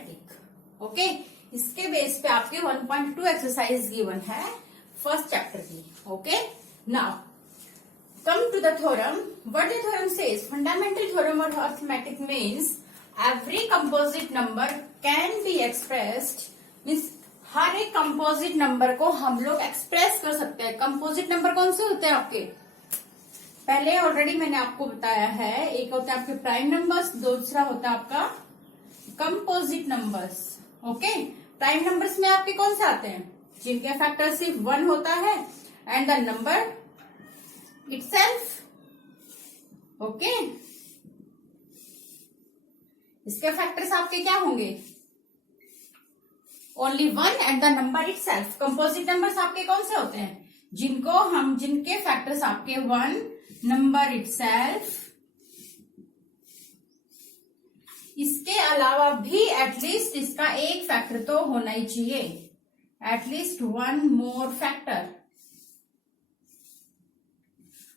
Arithmetic. Okay, इसके base पे आपके 1.2 एक्सरसाइज गिवन है फर्स्ट चैप्टर की। Okay, now come to the theorem. What the theorem says? Fundamental theorem of arithmetic means every composite number can be expressed, means हर एक composite number को हम लोग express कर सकते हैं। कंपोजिट नंबर कौन से होते हैं आपके? पहले ऑलरेडी मैंने आपको बताया है, एक होता है आपके प्राइम नंबर्स, दूसरा होता है आपका composite numbers. Okay, prime numbers में आपके कौन से आते हैं? जिनके फैक्टर सिर्फ 1 होता है and the number itself। Okay, इसके फैक्टर्स आपके क्या होंगे? Only 1 and the number itself. Composite numbers आपके कौन से होते हैं? जिनके फैक्टर्स आपके 1, नंबर इटसेल्फ, इसके अलावा भी एटलीस्ट इसका एक फैक्टर तो होना ही चाहिए, एटलीस्ट 1 मोर फैक्टर।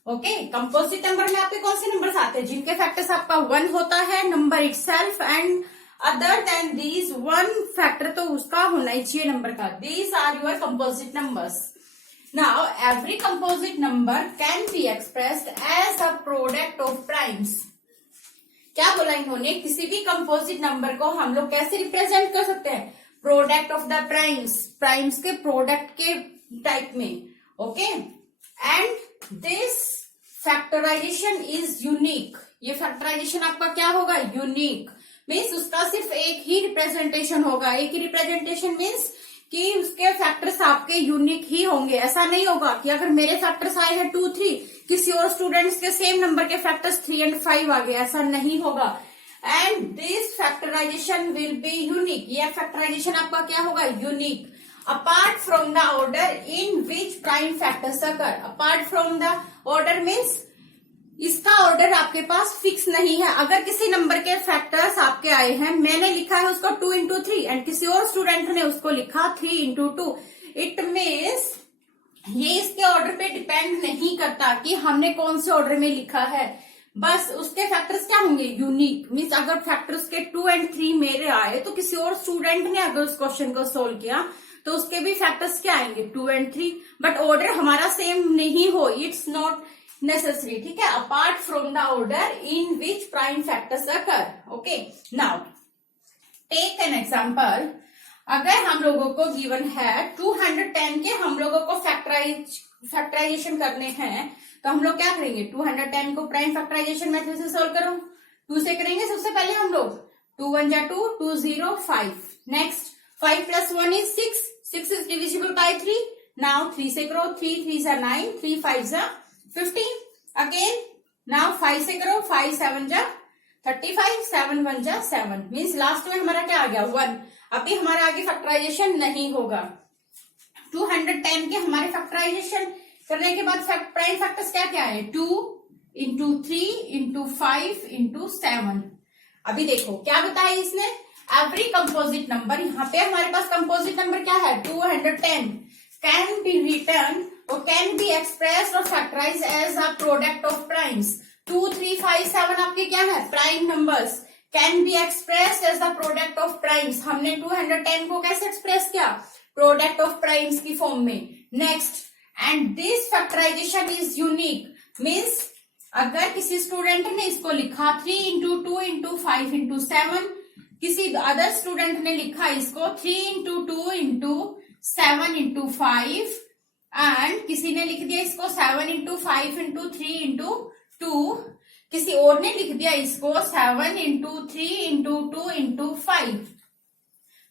ओके, कंपोजिट नंबर में आपके कौन से नंबर्स आते हैं? जिनके फैक्टर्स आपका 1 होता है, number itself, and other than these 1 factor तो उसका होना ही चाहिए नंबर का। These are your composite numbers. Now every composite number can be expressed as a product of primes. क्या बोला इन्होंने? किसी भी कंपोजिट नंबर को हम लोग कैसे रिप्रेजेंट कर सकते हैं? Product of the primes, primes के प्रोडक्ट के टाइप में। Okay, and this factorization is unique. ये फैक्टराइजेशन आपका क्या होगा? यूनिक मीन्स उसका सिर्फ एक ही रिप्रेजेंटेशन होगा। एक ही रिप्रेजेंटेशन मीन्स कि उसके फैक्टर्स आपके यूनिक ही होंगे। ऐसा नहीं होगा कि अगर मेरे फैक्टर्स आए हैं 2, 3, किसी और स्टूडेंट्स के सेम नंबर के फैक्टर्स 3 और 5 आ गए, ऐसा नहीं होगा। And this factorization will be unique. यह फैक्टराइजेशन आपका क्या होगा? Unique. Apart from the order in which prime factors occur, apart from the order means इसका ऑर्डर आपके पास फिक्स नहीं है। अगर किसी नंबर के फैक्टर्स आपके आए हैं, मैंने लिखा है उसको 2 into 3 एंड किसी और स्टूडेंट ने उसको लिखा 3 into 2, इट मीन्स ये इसके ऑर्डर पे डिपेंड नहीं करता कि हमने कौन से ऑर्डर में लिखा है। बस उसके फैक्टर्स क्या होंगे? यूनिक। मीन्स अगर फैक्टर्स के 2 and 3 मेरे आए तो किसी और स्टूडेंट ने अगर उस क्वेश्चन को सोल्व किया तो उसके भी फैक्टर्स क्या आएंगे? 2 and 3, बट ऑर्डर हमारा सेम नहीं हो, इट्स नॉट नेसेसरी। ठीक है, apart from the order in which prime factors occur. Okay, now take an example. अगर हम लोगों को गिवन है 210 के हम लोगों को फैक्टराइजेशन करने हैं, तो हम लोग क्या करेंगे? 210 को प्राइम फैक्टराइजेशन मेथड से सोल्व करो। 2 से करेंगे सबसे पहले हम लोग। 2 1 जा 2, 2 0 5। Next 5 plus 1 is 6, 6 is divisible by 3. Now 3 से करो, 3 3s are 9, 3 5s are 15. Again, now 5 से करो, 5 7 जा 35, 7 1 जा 7। मीन्स लास्ट में हमारा क्या आ गया? 1। अभी हमारा आगे फैक्टराइजेशन नहीं होगा। 210 के हमारे फैक्टराइजेशन करने के बाद प्राइम फैक्टर्स क्या क्या है? 2 into 3 into 5 into 7। अभी देखो क्या बताया इसने? एवरी कंपोजिट नंबर, यहाँ पे हमारे पास कंपोजिट नंबर क्या है? 210 कैन बी रिटर्न और कैन बी एक्सप्रेस और factorize as a product of primes. 2 3 5 7 आपके क्या है? Prime numbers. Can be express as a product of primes. हमने 210 को कैसे एक्सप्रेस किया? प्रोडक्ट ऑफ प्राइम्स की फॉर्म में। Next, and this factorization is unique. Means अगर किसी स्टूडेंट ने इसको लिखा 3 into 2 into 5 into 7, किसी अदर स्टूडेंट ने लिखा इसको 3 into 2 into 7 into 5, एंड किसी ने लिख दिया इसको 7 into 5 into 3 into 2, किसी और ने लिख दिया इसको 7 into 3 into 2 into 5।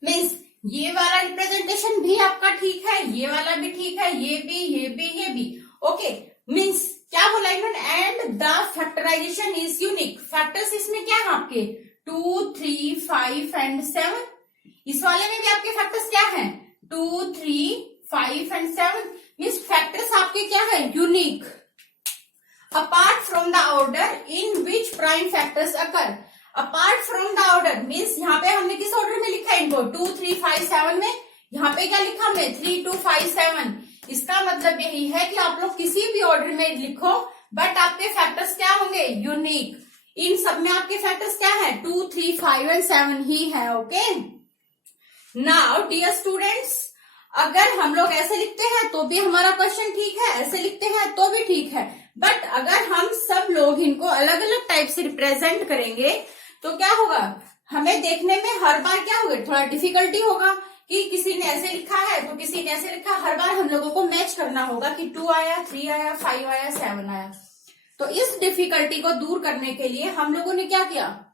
मीन्स ये वाला रिप्रेजेंटेशन भी आपका ठीक है, ये वाला भी ठीक है, ये भी, ये भी, ये भी। ओके, मीन्स क्या बोला इन्होंने? And the factorization is unique. Factors इसमें क्या है आपके? 2 3 5 एंड 7। इस वाले में भी आपके फैक्टर्स क्या हैं? 2 3 5 एंड 7। मीन्स फैक्टर्स आपके क्या है? Unique. Apart from the order in which prime factors occur. Apart from the order means यहाँ पे हमने किस ऑर्डर में लिखा है इनको? 2 3 5 7 में। यहाँ पे क्या लिखा हमने? 3 2 5 7। इसका मतलब यही है कि आप लोग किसी भी ऑर्डर में लिखो, बट आपके फैक्टर्स क्या होंगे? यूनिक। इन सब में आपके फैक्टर्स क्या है? 2 3 5 एंड 7 ही है। ओके, नाउ डियर स्टूडेंट्स, अगर हम लोग ऐसे लिखते हैं तो भी हमारा क्वेश्चन ठीक है, ऐसे लिखते हैं तो भी ठीक है, बट अगर हम सब लोग इनको अलग अलग टाइप से रिप्रेजेंट करेंगे तो क्या होगा, हमें देखने में हर बार क्या होगा, थोड़ा डिफिकल्टी होगा कि किसी ने ऐसे लिखा है तो किसी ने ऐसे लिखा। हर बार हम लोगों को मैच करना होगा कि 2 आया, 3 आया, 5 आया, 7 आया। तो इस डिफिकल्टी को दूर करने के लिए हम लोगों ने क्या किया,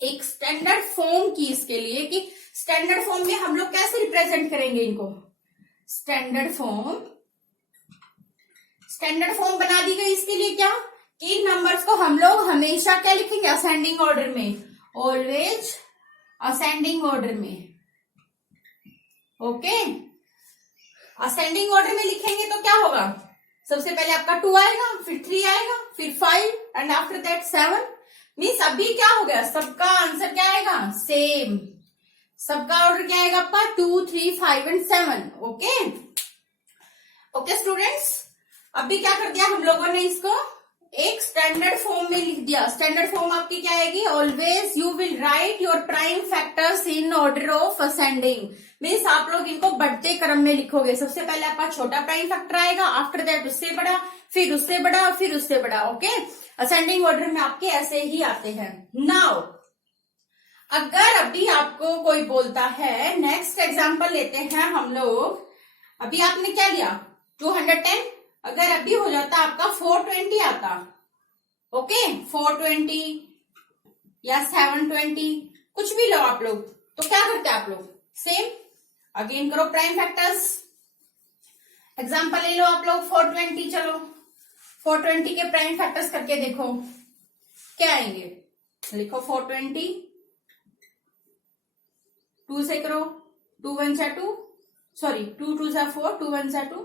एक स्टैंडर्ड फॉर्म की इसके लिए कि स्टैंडर्ड फॉर्म में हम लोग कैसे रिप्रेजेंट करेंगे इनको। स्टैंडर्ड फॉर्म बना दी गई इसके लिए क्या, कि नंबर्स को हम लोग हमेशा क्या लिखेंगे, असेंडिंग ऑर्डर में, ऑलवेज असेंडिंग ऑर्डर में। ओके, असेंडिंग ऑर्डर में लिखेंगे तो क्या होगा, सबसे पहले आपका 2 आएगा, फिर 3 आएगा, फिर 5 एंड आफ्टर दैट 7। मीन्स अभी क्या हो गया, सबका आंसर क्या आएगा, सेम। सबका ऑर्डर क्या आएगा आपका, 2, 3, 5 एंड 7। ओके ओके स्टूडेंट्स, अभी क्या कर दिया हम लोगों ने, इसको एक स्टैंडर्ड फॉर्म में लिख दिया। स्टैंडर्ड फॉर्म आपकी क्या आएगी, always you will write your prime factors in order of ascending. Means आप लोग इनको बढ़ते क्रम में लिखोगे। सबसे पहले आपका छोटा प्राइम फैक्टर आएगा, आफ्टर दैट उससे बड़ा, फिर उससे बड़ा, फिर उससे बड़ा। ओके, असेंडिंग ऑर्डर में आपके ऐसे ही आते हैं। नाउ अगर अभी आपको कोई बोलता है, नेक्स्ट एग्जांपल लेते हैं हम लोग। अभी आपने क्या लिया, 210, अगर अभी हो जाता आपका 420 आता, ओके 420 या 720, कुछ भी लो आप लोग, तो क्या करते आप लोग, सेम अगेन करो प्राइम फैक्टर्स। एग्जांपल ले लो आप लोग 420, चलो 420 के प्राइम फैक्टर्स करके देखो क्या आएंगे। लिखो 420, 2 से करो, 2 1 जा 2, सॉरी 2 2 जा 4, 2 1 जा 2,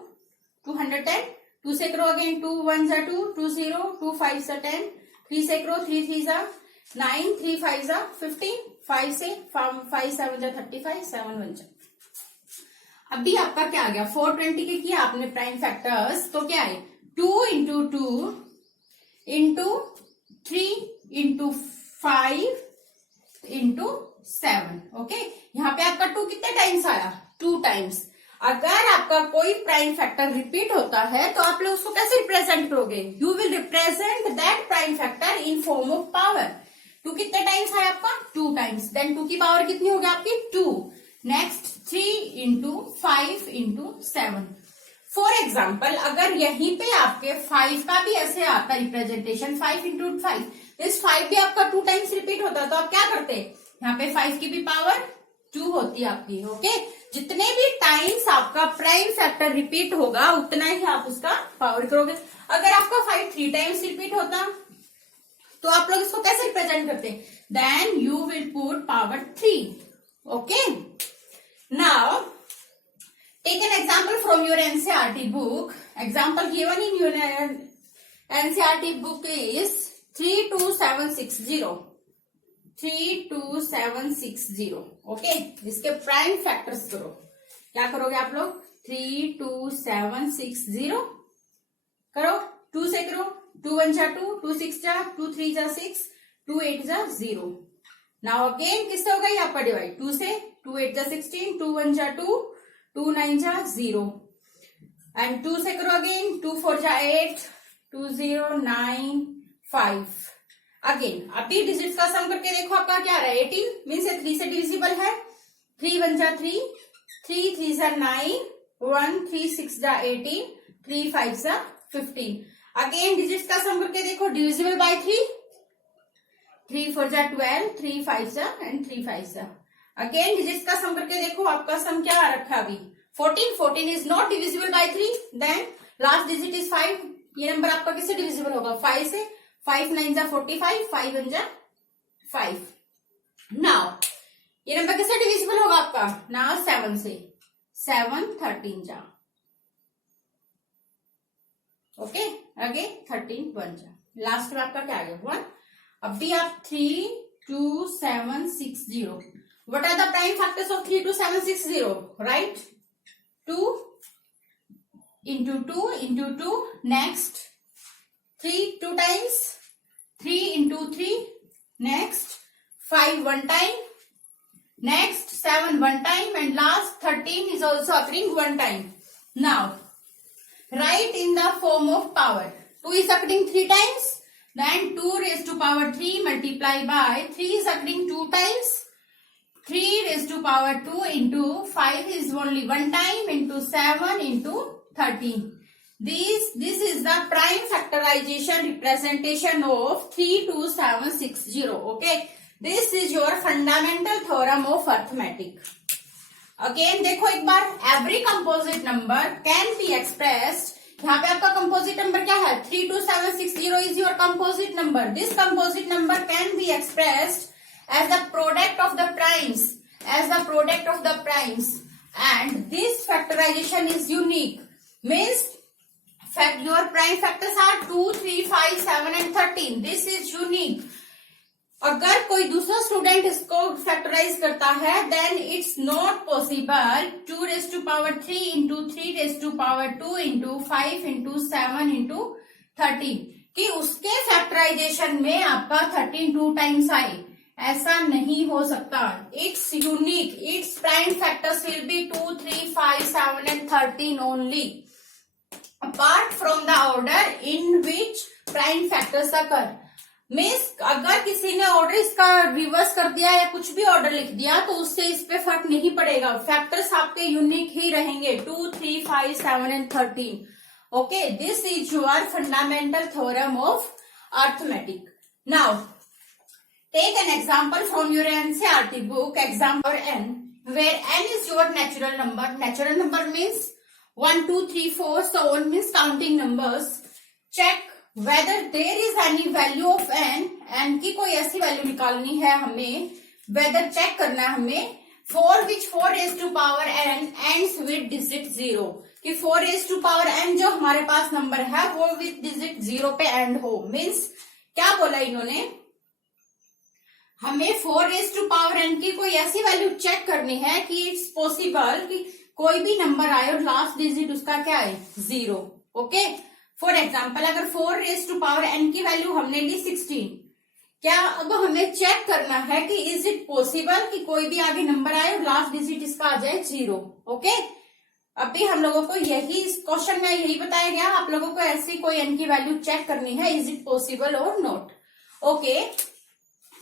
210, 2 से करो अगेन, 2 1 जा 2, 2 0, 2 5 जा 10, 3 से करो, 3 3 जा 9, 3 5 जा 15, 5 से 5 7 जा 35, 7 1 जा। अभी आपका क्या आ गया, 420 के किया आपने प्राइम फैक्टर्स, तो क्या है, 2 into 2 into 3 into 5 into 7। Okay, यहाँ पे आपका 2 कितने टाइम्स आया, 2 टाइम्स। अगर आपका कोई प्राइम फैक्टर रिपीट होता है तो आप लोग उसको कैसे रिप्रेजेंट करोगे, you will represent that prime factor in form of power. 2 कितने टाइम्स आया आपका, 2 टाइम्स, देन 2 की पावर कितनी होगी आपकी, 2। Next 3 into 5 into 7। For example अगर यहीं पे आपके 5 का भी ऐसे आता रिप्रेजेंटेशन, 5 इंटू 5, इस 5 भी आपका 2 टाइम्स रिपीट होता, तो आप क्या करते, यहाँ पे 5 की भी पावर 2 होती है आपकी। ओके, जितने भी टाइम्स आपका प्राइम फैक्टर रिपीट होगा उतना ही आप उसका पावर करोगे। अगर आपका 5 3 टाइम्स रिपीट होता तो आप लोग इसको कैसे रिप्रेजेंट करते, then you will put power 3। Okay, now take an example from your NCERT book. Example given in your NCERT book is 32760. 32760. Okay, इसके प्राइम फैक्टर्स करो। क्या करोगे आप लोग, 32760 करो, 2 से करो, 2 1 जा 2, 2 6 जा, 2 3 जा 6, 2 8 जा 0। नाउ अगेन किससे होगा ये आपका डिवाइड, 2 से, 2 8 जा 16, 2 1 जा 2, 2 9 जा 0 एंड 2 से करो अगेन, 2 4 जा 8, 2 0 9 5। अगेन अभी डिजिट्स का सम करके देखो आपका क्या आ रहा है, 18 मीन्स 3 से डिविजिबल है, 3 1 जा 3, 3 3 जा 9, 1 3 6 जा 18, 3 5 जा 15। अगेन डिजिट्स का सम करके देखो, डिविजिबल बाय 3, 3 4 जा 12, 3 5 जा एंड 3 5 जा। अगेन डिजिट्स का सम करके देखो, आपका सम क्या आ रखा अभी, 14। 14 is not divisible by 3, then last digit is 5। ये नंबर आपका किससे डिविजिबल होगा, 5 से। 5 9 जा 45, 5 1 जा 5। नाउ ये नंबर किससे डिविजिबल होगा आपका, ना 7 से, 7 13 जा। ओके, अगेन 13 1 जा, लास्ट में आपका क्या आ गया, 1। अभी आप 32760, what are the prime factors of 32760, right? 2 into 2 into 2, next 3 2 times, 3 into 3, next 5 1 time, Next 7 one time and last 13 is also occurring one time. Now write in the form of power. 2 is occurring 3 times. Then 2 raised to power 3 multiply by 3 is occurring 2 times. 3 raised to power 2 into 5 is only one time into 7 into 13. This is the prime factorization representation of 32760. Okay. This is your fundamental theorem of arithmetic. Again देखो एक बार, every composite number can be expressed. यहाँ पे आपका composite number क्या है? 32760 is your composite number. This composite number can be expressed as the product of the primes. And this factorization is unique. Means your prime factors are 2, 3, 5, 7 and 13. This is unique. अगर कोई दूसरा student इसको factorize करता है then it's not possible 2 raised to power 3 into 3 raised to power 2 into 5 into 7 into 13 कि उसके factorisation में आपका 13 2 टाइम्स आए. ऐसा नहीं हो सकता. It's unique. Its prime factors will be 2, 3, 5, 7 and 13 only. Apart from the order in which prime factors occur. Means अगर किसी ने ऑर्डर इसका रिवर्स कर दिया या कुछ भी ऑर्डर लिख दिया तो उससे इस पे फर्क नहीं पड़ेगा. फैक्टर्स आपके यूनिक ही रहेंगे 2, 3, 5, 7 and 13. Okay, this is your fundamental theorem of arithmetic. Now take an example from your NCERT book, example n, where n is your natural number. Natural number means 1, 2, 3, 4, so on, means counting numbers. Check whether there is any value of n की कोई ऐसी value निकालनी है हमें. Weather check करना है हमें for which 4 raised to power n ends with digit 0. कि 4 raised to power n जो हमारे पास नंबर है वो विथ डिजिट 0 पे एंड हो. मीन्स क्या बोला इन्होंने, हमें 4 raised to power n की कोई ऐसी वैल्यू चेक करनी है कि इट्स पॉसिबल कि कोई भी नंबर आए और लास्ट डिजिट उसका क्या है 0. ओके. फॉर एग्जाम्पल अगर 4 raised to power n की वैल्यू हमने ली 16, क्या अब हमें चेक करना है कि इज इट पॉसिबल कि कोई भी आगे नंबर आए और लास्ट डिजिट इसका आ जाए 0. ओके. अभी हम लोगों को यही इस क्वेश्चन में यही बताया गया, आप लोगों को ऐसी कोई n की वैल्यू चेक करनी है, इज इट पॉसिबल और नॉट. ओके.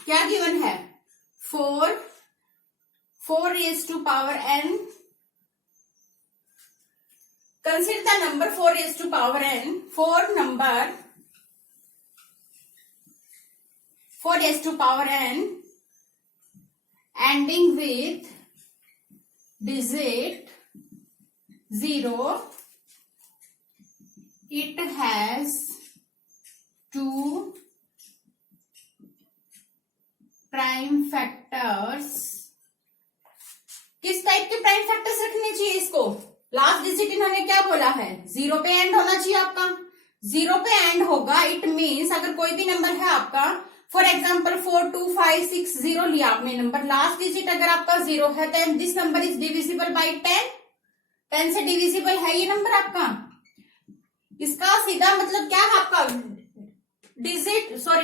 क्या गिवन है 4 raised to power n. Consider the number 4 raised to power n. 4 raised to power n ending with digit 0. It has 2 prime factors. किस type के prime factors रखने चाहिए इसको? Last digit इन्होंने क्या बोला है 0 पे एंड होना चाहिए आपका. 0 पे एंड होगा. इट मीन्स अगर कोई भी नंबर है आपका, फॉर एग्जाम्पल 4, 2, 5, 6, 0 लिया आपने नंबर, लास्ट डिजिट अगर आपका 0 है then this number is divisible by 10. 10 से डिविजिबल है ये नंबर आपका. इसका सीधा मतलब क्या है आपका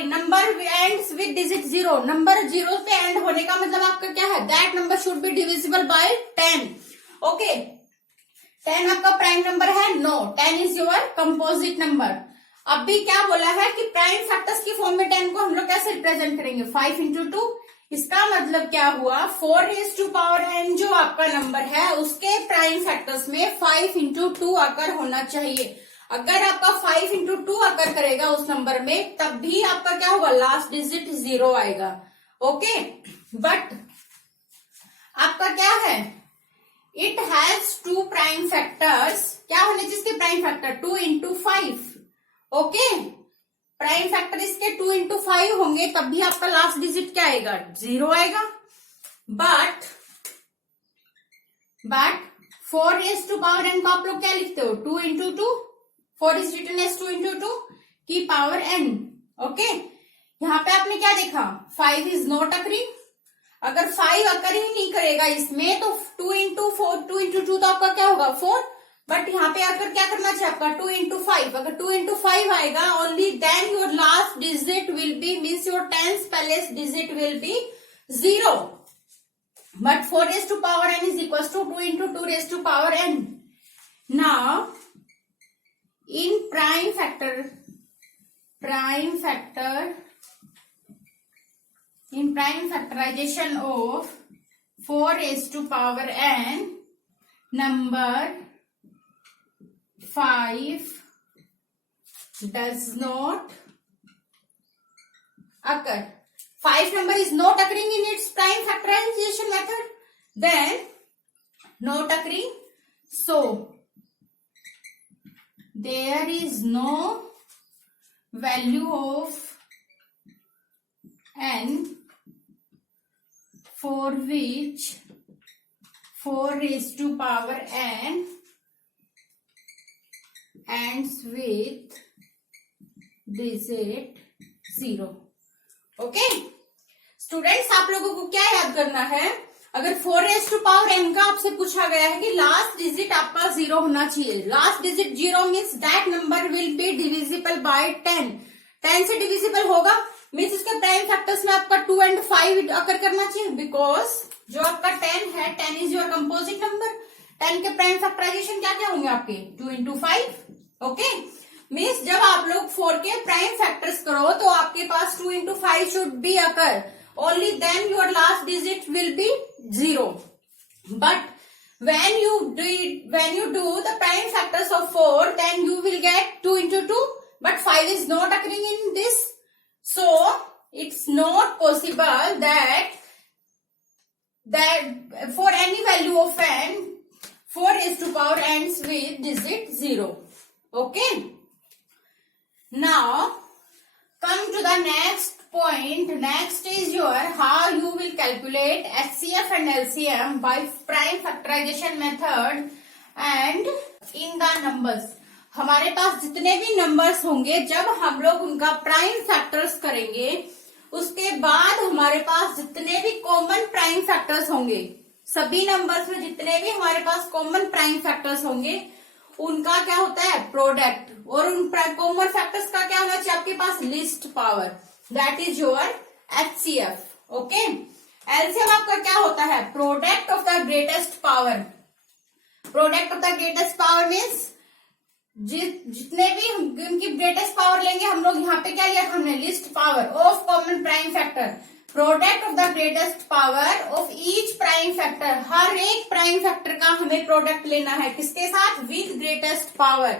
number ends with digit 0. Number 0 पे एंड होने का मतलब आपका क्या है, that number should be divisible by 10. Okay. 10 आपका प्राइम नंबर है? No. 10 is your composite number. अब भी क्या बोला है कि प्राइम फैक्टर्स की फॉर्म में 10 को हम लोग कैसे रिप्रेजेंट करेंगे 5 into 2. इसका मतलब क्या हुआ 4 raised to power n जो आपका नंबर है उसके प्राइम फैक्टर्स में 5 into 2 आकर होना चाहिए. अगर आपका 5 into 2 आकर करेगा उस नंबर में तब भी आपका क्या होगा, लास्ट डिजिट 0 आएगा. ओके. बट आपका क्या है, इट हैज 2 प्राइम फैक्टर्स. क्या होने चाहिए इसके prime factor 2 into 5. Okay. Prime factor इसके 2 into 5 होंगे तब भी आपका लास्ट डिजिट क्या आएगा 0 आएगा. But 4 raised to power n को आप लोग क्या लिखते हो 2 into 2. 4 is written as 2 into 2 की पावर n. ओके. यहाँ पे आपने क्या देखा 5 is not occurring. अगर 5 अकर ही नहीं करेगा इसमें तो 2 into 4 2 into 2 तो आपका क्या होगा 4. बट यहाँ पे आकर क्या करना चाहिए आपका 2 into 5. अगर 2 into 5 आएगा only then your last digit will be means your 10th place digit will be 0. but 4 raised to power n is equals to 2 into 2 raised to power n. Now in prime factorization of 4 raised to power n, number 5 does not occur. 5 number is not occurring in its prime factorization method. Then not occurring. So there is no value of n for which 4 raised to power n ends with digit 0. Okay students, आप लोगों को क्या याद करना है, अगर 4 raise to power n का आपसे पूछा गया है कि लास्ट डिजिट आपका 0 होना चाहिए. Last digit 0 means that number will be divisible by 10. 10 से डिविजिबल होगा मीन्स इसके प्राइम फैक्टर्स में आपका 2 and 5 अकर करना चाहिए, बिकॉज जो आपका 10 है, 10 इज योर कंपोजिट नंबर. 10 के प्राइम फैक्टराइजेशन क्या क्या होंगे आपके 2 into 5. ओके मीन्स जब आप लोग 4 के प्राइम फैक्टर्स करो तो आपके पास 2 into 5 should be occur. Only then your last digit will be 0. But when you do the prime factors of 4, then you will get 2 into 2. But 5 is not occurring in this. So it's not possible that for any value of n, 4 raised to power ends with digit 0. Okay. Now come to the next point. Next is your how you will calculate HCF and LCM by prime factorization method and in the numbers. हमारे पास जितने भी numbers होंगे जब हम लोग उनका prime factors करेंगे उसके बाद हमारे पास जितने भी कॉमन प्राइम फैक्टर्स होंगे, सभी नंबर्स में जितने भी हमारे पास कॉमन प्राइम फैक्टर्स होंगे उनका क्या होता है प्रोडक्ट. और उन कॉमन फैक्टर्स का क्या होना चाहिए आपके पास least power. That is your HCF. Okay. LCM आपका क्या होता है product of the greatest power. Product of the greatest power means जितने भी उनकी ग्रेटेस्ट पावर लेंगे हम लोग यहाँ पे क्या लिया था हमने least power of common prime factor. Product of the greatest power of each prime factor. हर एक प्राइम फैक्टर का हमें प्रोडक्ट लेना है किसके साथ with greatest power.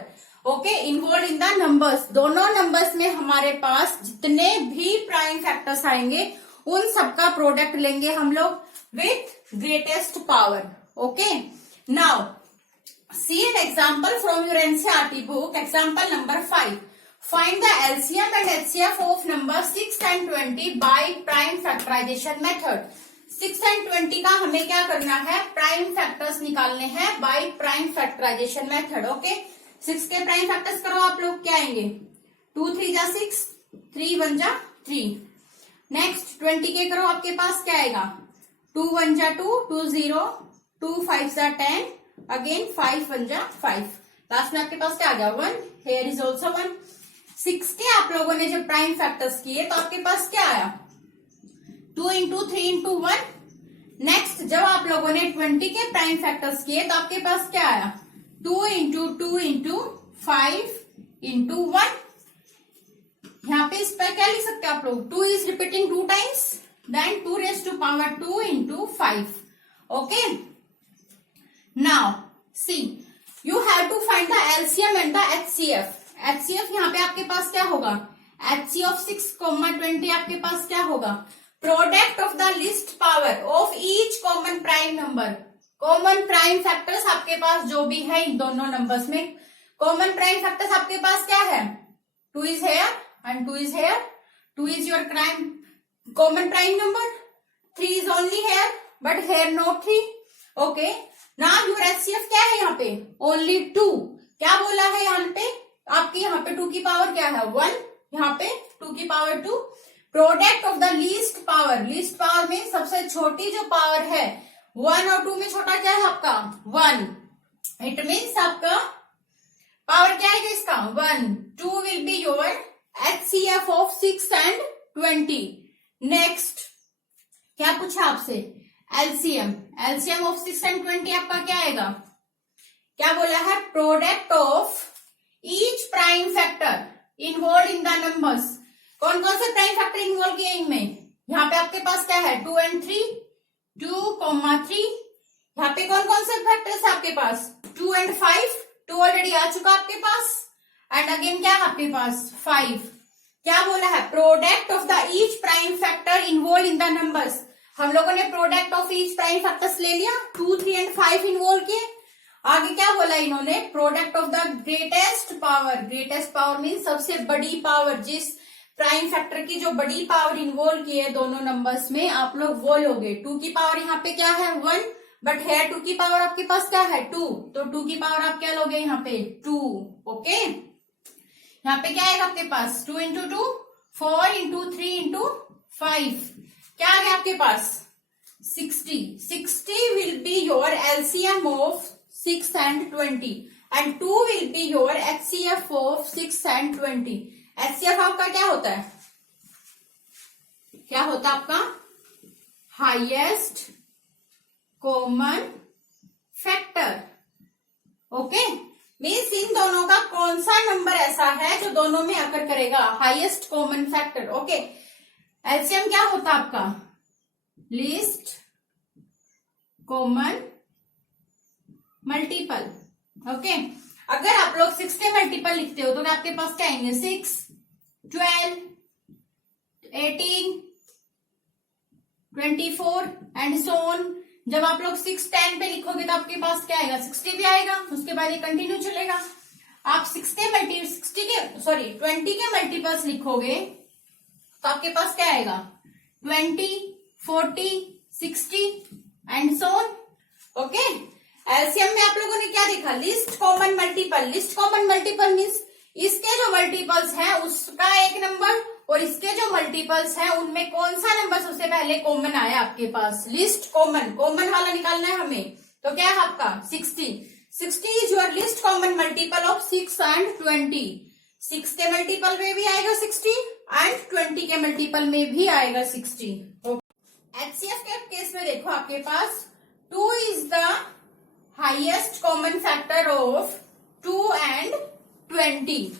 Okay involve in the numbers. दोनों नंबर्स में हमारे पास जितने भी प्राइम फैक्टर्स आएंगे उन सबका प्रोडक्ट लेंगे हम लोग with greatest power. Okay now see an example from your NCERT book. Example number 5. Find the LCM and HCF of number 6 and 20 by prime factorization method. 6 and 20 का हमें क्या करना है प्राइम फैक्टर्स निकालने हैं by prime factorization method. Okay 6 के prime factors करो आप लोग क्या आएंगे 2 3 जा 6, 3 1 जा 3. नेक्स्ट 20 के करो आपके पास क्या आएगा 2 1 जा 2, 2 0, 2 5 जा 10, अगेन 5 1 जा 5. लास्ट में आपके पास क्या आ गया 1. Here is also 1. 6 के आप लोगों ने जब प्राइम फैक्टर्स किए तो आपके पास क्या आया 2 into 3 into 1. नेक्स्ट जब आप लोगों ने 20 के प्राइम फैक्टर्स किए तो आपके पास क्या आया 2 into 2 into 5 into 1. यहाँ पे इस पर क्या लिख सकते हैं आप लोग 2 is repeating 2 times, then 2 raised to power 2 into 5. Okay. Now see you have to find the LCM and the HCF. HCF यहाँ पे आपके पास क्या होगा HCF of 6, 20 आपके पास क्या होगा product of the list power of each common prime number. Common prime factors आपके पास जो भी है इन दोनों नंबर्स में कॉमन प्राइम फैक्टर्स आपके पास क्या है 2 is here and 2 is here. 2 is your common prime number. 3 is only here but here no 3. Okay. Now your HCF क्या है यहाँ पे only 2. क्या बोला है यहाँ पे आपके यहाँ पे 2 की पावर क्या है 1. यहाँ पे 2 की power 2. Product of the least power. Least power में सबसे छोटी जो पावर है 1 और 2 में छोटा क्या है आपका 1. इट मीन्स आपका पावर क्या है इसका 1. 2 will be your HCF of 6 and 20. Next क्या पूछा आपसे एलसीएम, एलसीएम ऑफ 6 एंड 20 आपका क्या आएगा? क्या बोला है? Product of each prime factor involve in the numbers. कौन कौन से प्राइम फैक्टर इन्वॉल्व किए इनमें? यहाँ पे आपके पास क्या है? 2 and 3, 2,3। यहाँ पे कौन कौन से फैक्टर्स है आपके पास? 2 and 5, 2 ऑलरेडी आ चुका आपके पास, एंड अगेन क्या है आपके पास? 5। क्या बोला है? Product of the each prime factor involve in the numbers. हम लोगों ने product of each prime factors ले लिया, 2, 3 and 5 इन्वॉल्व किए। आगे क्या बोला इन्होंने? Product of the greatest power. Greatest power mean सबसे बड़ी पावर, जिस प्राइम फैक्टर की जो बड़ी पावर इन्वॉल्व की है दोनों नंबर्स में, आप लोग वो लोगे। 2 की पावर यहाँ पे क्या है? 1, बट है 2 की पावर आपके पास क्या है? 2, तो 2 की पावर आप क्या लोगे यहाँ पे? 2। ओके, यहाँ पे क्या आएगा आपके पास? 2 into 2, 4 into 3 into 5। क्या आ गया आपके पास? 60। 60 will be your LCM of 6 and 20 and 2 will be your HCF of 6 and 20। HCF आपका क्या होता है? क्या होता है आपका? Highest common factor. Okay, means in दोनों का कौन सा नंबर ऐसा है जो दोनों में अकर करेगा? Highest common factor. Okay, LCM क्या होता है आपका? Least common multiple. ओके, अगर आप लोग 6 के मल्टीपल लिखते हो तो आपके पास क्या आएंगे? 6, 12, 18, 24 एंड सो ऑन। जब आप लोग 6, 10 पे लिखोगे तो आपके पास क्या आएगा? 60 भी आएगा। उसके बाद ये कंटिन्यू चलेगा। आप 20 के मल्टीपल्स लिखोगे तो आपके पास क्या आएगा? 20, 40, 60 and so on. Okay, LCM में आप लोगों ने क्या देखा? List common multiple. List common multiple means इसके जो मल्टीपल्स हैं उसका एक नंबर, और इसके जो मल्टीपल्स हैं उनमें कौन सा नंबर सबसे पहले कॉमन आया आपके पास? लिस्ट कॉमन, कॉमन वाला निकालना है हमें। तो क्या है आपका? 60। 60 is your list common multiple of 6 and 20। 6 के मल्टीपल में भी आएगा 60 एंड 20 के मल्टीपल में भी आएगा 60। एचसीएफ के केस में देखो आपके पास 2 is the highest common factor of 2 and 20।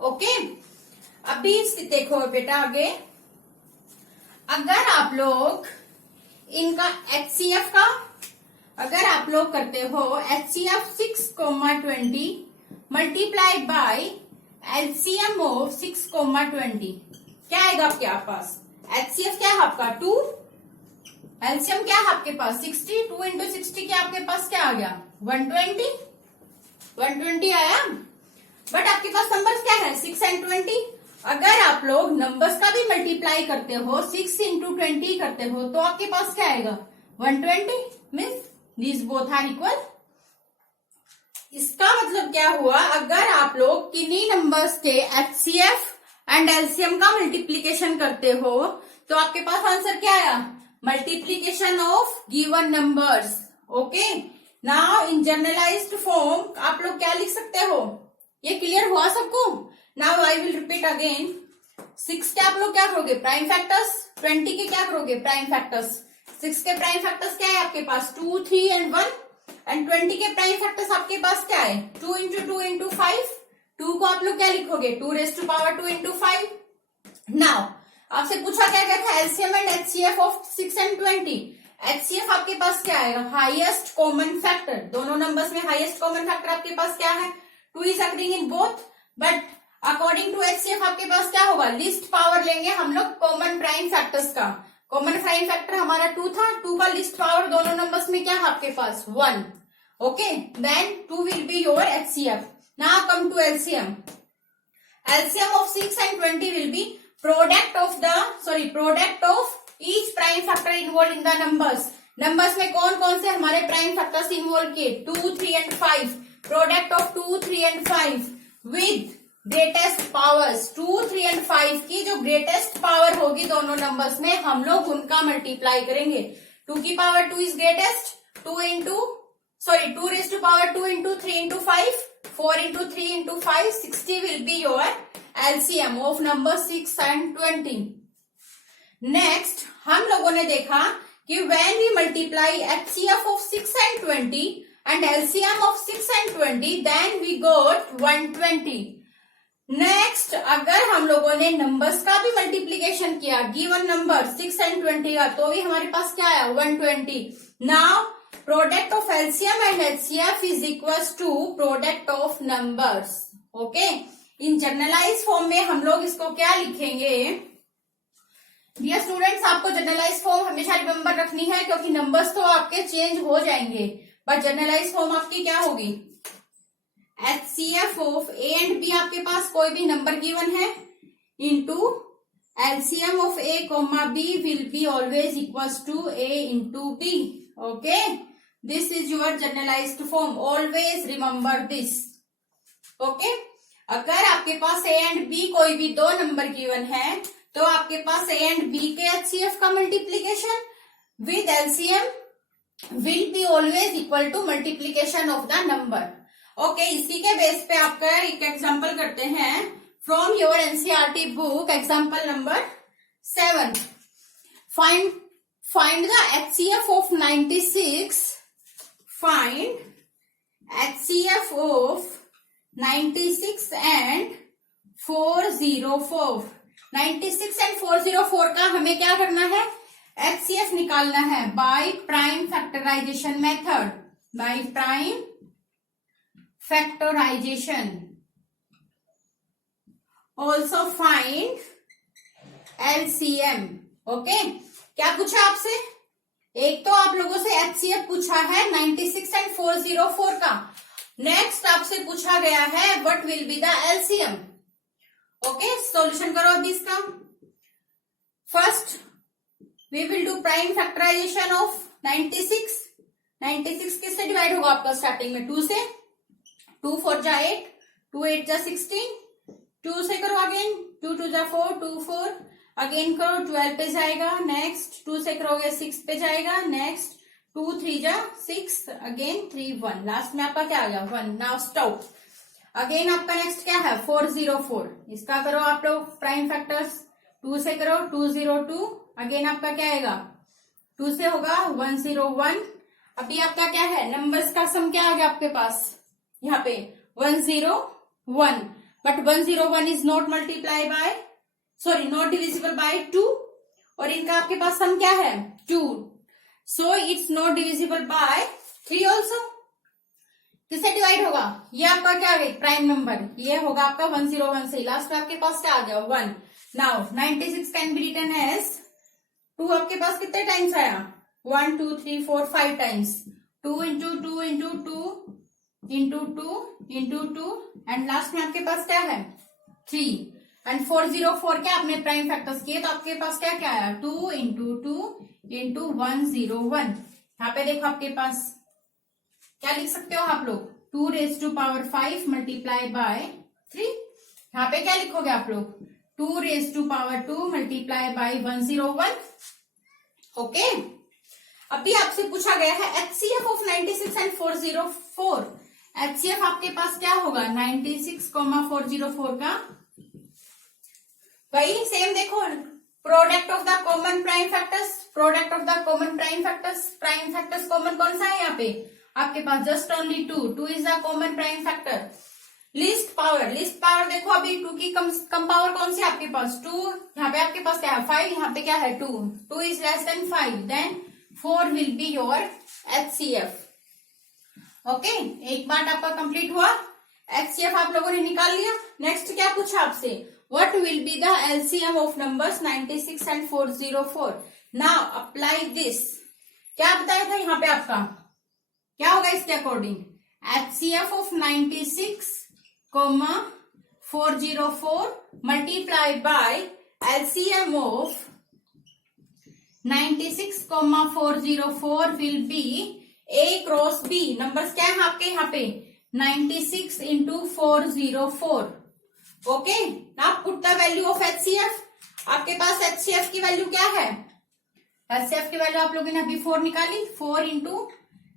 Okay, अभी देखो बेटा आगे, अगर आप लोग इनका एचसीएफ का अगर आप लोग करते हो HCF 6,20 multiplied by LCM of 6,20, क्या आएगा आपके पास? एचसीएफ क्या है आपका? 2, एलसीएम क्या है आपके पास? 60। 2 into 60 क्या आपके पास क्या आ गया? 120। 120 आया, बट आपके पास नंबर्स क्या है? 6 and 20। अगर आप लोग नंबर्स का भी मल्टीप्लाई करते हो, 6 into 20 करते हो, तो आपके पास क्या आएगा? 120। Means these both are equal. इसका मतलब क्या हुआ? अगर आप लोग किन्हीं नंबर्स के एचसीएफ एंड एलसीएम का मल्टीप्लीकेशन करते हो तो आपके पास आंसर क्या आया? Multiplication of given numbers. Okay, now in generalized form आप लोग क्या लिख सकते हो? ये क्लियर हुआ सबको? Now I will repeat again. 6 के आप लोग क्या करोगे? Prime factors. 20 के क्या करोगे? Prime factors. 6 के प्राइम फैक्टर्स क्या है आपके पास? 2, 3 and 1। एंड 20 के प्राइम फैक्टर्स आपके पास क्या है? 2 into 2 into 5। 2 को आप लोग क्या लिखोगे? 2 raised to power 2 into 5। Now आपसे पूछा क्या गया था? LCM and HCF of 6 and 20। HCF आपके पास क्या आएगा? Highest common factor. दोनों नंबर्स में हाईएस्ट कॉमन फैक्टर आपके पास क्या है? 2 is occurring in both, but according to HCF आपके पास क्या होगा? लिस्ट पावर लेंगे हम लोग कॉमन प्राइम फैक्टर्स का। कॉमन प्राइम फैक्टर हमारा 2 था, 2 का लिस्ट पावर दोनों नंबर्स में क्या है आपके पास? 1। Okay, then 2 will be your HCF. Now come to LCM. LCM of 6 and 20 will be product of each prime factor involve in the numbers. Numbers में कौन कौन से हमारे प्राइम फैक्टर्स इन्वॉल्व किए? 2, 3 and 5। Product of 2, 3 and 5 with greatest powers. 2, 3 and 5 की जो greatest power होगी दोनों नंबर्स में, हम लोग उनका मल्टीप्लाई करेंगे। 2 की power 2 is greatest. 2 raised to power 2 into 3 into 5, 4 into 3 into 5, 60 will be your LCM of number 6 and 20। Next हम लोगों ने देखा कि when we multiply HCF of 6 and 20 and LCM of 6 and 20 then we got 120. Next, अगर हम लोगों ने numbers का भी मल्टीप्लीकेशन किया गिवन नंबर 6 एंड 20 का, तो भी हमारे पास क्या आया 120. Now product of LCM and HCF is equals to product of numbers. Okay, in generalize form में हम लोग इसको क्या लिखेंगे? डियर स्टूडेंट्स, आपको जनरलाइज फॉर्म हमेशा रिमेंबर रखनी है क्योंकि नंबर्स तो आपके चेंज हो जाएंगे, बट जनरलाइज फॉर्म आपकी क्या होगी? HCF of A and B, आपके पास कोई भी नंबर गिवन है, into LCM of A, B will be always equals to A into B. Okay, this is your generalized form, always remember this. Okay, अगर आपके पास A एंड B कोई भी दो नंबर गिवन है तो आपके पास A एंड B के HCF का multiplication with LCM will be always equal to multiplication of the number. Okay, इसी के बेस पे आपका एक एग्जांपल करते हैं from your NCERT book. Example number 7. Find the HCF of 96. Find HCF of 96 and 404. 96 and 404 का हमें क्या करना है? HCF निकालना है by prime factorization method. By prime factorization. Also find LCM. Okay, क्या पूछा आपसे? एक तो आप लोगों से HCF पूछा है 96 एंड 404 का. नेक्स्ट आपसे पूछा गया है what will be the LCM. Okay, solution करो अभी इसका. First we will do prime factorization of 96. 96 किससे डिवाइड होगा आपका? स्टार्टिंग में 2 से. 2 4 जा 8, 2 8 जा 16, 2 से करो अगेन, 2 2 जा 4, 2 4 अगेन करो 12 पे जाएगा. नेक्स्ट 2 से करोगे 6 पे जाएगा. नेक्स्ट 2 3 जा 6 अगेन 3 1. लास्ट में आपका क्या आ गया? 1. Now stop. अगेन आपका नेक्स्ट क्या है? 404. इसका करो आप लोग प्राइम फैक्टर्स. 2 से करो 202. अगेन आपका क्या आएगा? 2 से होगा 101. अभी आपका क्या है? नंबर्स का सम क्या आ गया आपके पास? यहाँ पे 101. But 101 is not multiply by, sorry not divisible bye 2. और इनका आपके पास सम क्या है? 2. So it's not divisible by 3 also. किससे डिवाइड होगा? ये आपका क्या है? Prime number. ये होगा आपका 101 से. लास्ट में आपके पास क्या आ गया? 1. Now 96 can be written as 2. आपके पास कितने टाइम्स आया? 1 2 3 4 5 times. 2 into 2 into 2 into 2 into 2 and last में आपके पास क्या है? 3. एंड 404 क्या आपने प्राइम फैक्टर्स किए तो आपके पास क्या क्या आया? 2 इंटू 2 इंटू 101. यहाँ पे देखो आपके पास क्या लिख सकते हो आप लोग? 2 raised to power 5 multiply by 3. यहाँ पे क्या लिखोगे आप लोग? 2 raised to power 2 multiply by 101. Okay, अभी आपसे पूछा गया है HCF ऑफ 96 एंड 404. HCF आपके पास क्या होगा? 96, 404 का वही सेम देखो, product of the common prime factors. Product of the common prime factors. Prime factors common कौन सा है यहाँ पे? आपके पास just only 2. 2 is the common prime factor. Least power. Least power देखो अभी 2 की कम पावर कौन सी आपके पास? 2. यहाँ पे आपके पास क्या है? 5. यहाँ पे क्या है? 2. 2 is less than 5. Then 4 will be your HCF. Okay, एक पार्ट आपका कंप्लीट हुआ. HCF आप लोगों ने निकाल लिया. नेक्स्ट क्या पूछा आपसे? What will be the LCM of numbers 96 and 404. Now apply this. क्या बताया था यहाँ पे आपका? क्या होगा इसके according? HCF of 96, 404 multiply by LCM of 96, 404 will B A cross B. Numbers क्या है आपके यहाँ पे? 96 into 404. Okay, now put the value of HCF. आपके पास HCF की वैल्यू क्या है? HCF की वैल्यू आप लोगों ने अभी 4 निकाली. 4 into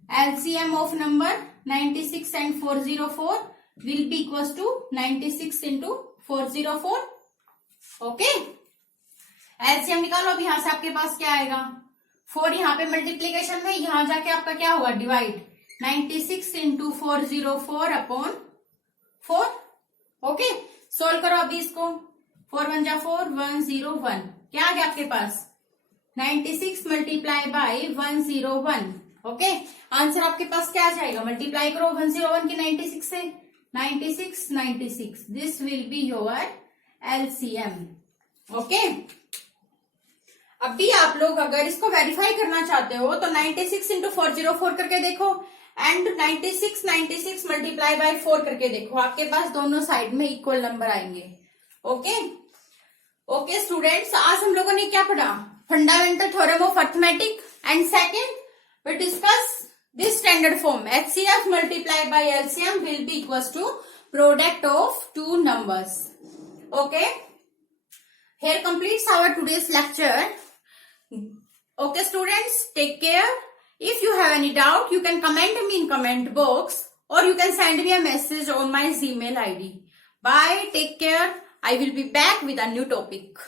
LCM of number 96 and 404 will be equals to 96 into 404. Okay, LCM निकालो. अभी यहां से आपके पास क्या आएगा? 4 यहाँ पे मल्टीप्लीकेशन में, यहाँ जाके आपका क्या होगा divide, 96 into 404 upon 4। Okay, solve करो अभी इसको, 4 1 जा 4, 101, क्या आ गया आपके पास 96 मल्टीप्लाई बाय 101। ओके, आंसर आपके पास क्या आ जाएगा, मल्टीप्लाई करो 101 की 96 से, 96 this will be your LCM. Okay, अभी आप लोग अगर इसको वेरीफाई करना चाहते हो तो 96 इंटू 404 करके देखो एंड 96 मल्टीप्लाई बाय 4 करके देखो, आपके पास दोनों साइड में इक्वल नंबर आएंगे। ओके स्टूडेंट्स, आज हम लोगों ने क्या पढ़ा, fundamental theorem of arithmetic and second we discuss this standard form, HCF multiplied by LCM will be equals to product of two numbers. Okay, here completes our today's lecture. Okay students, take care. If you have any doubt, you can comment me in comment box or you can send me a message on my Gmail ID. Bye, take care. I will be back with a new topic.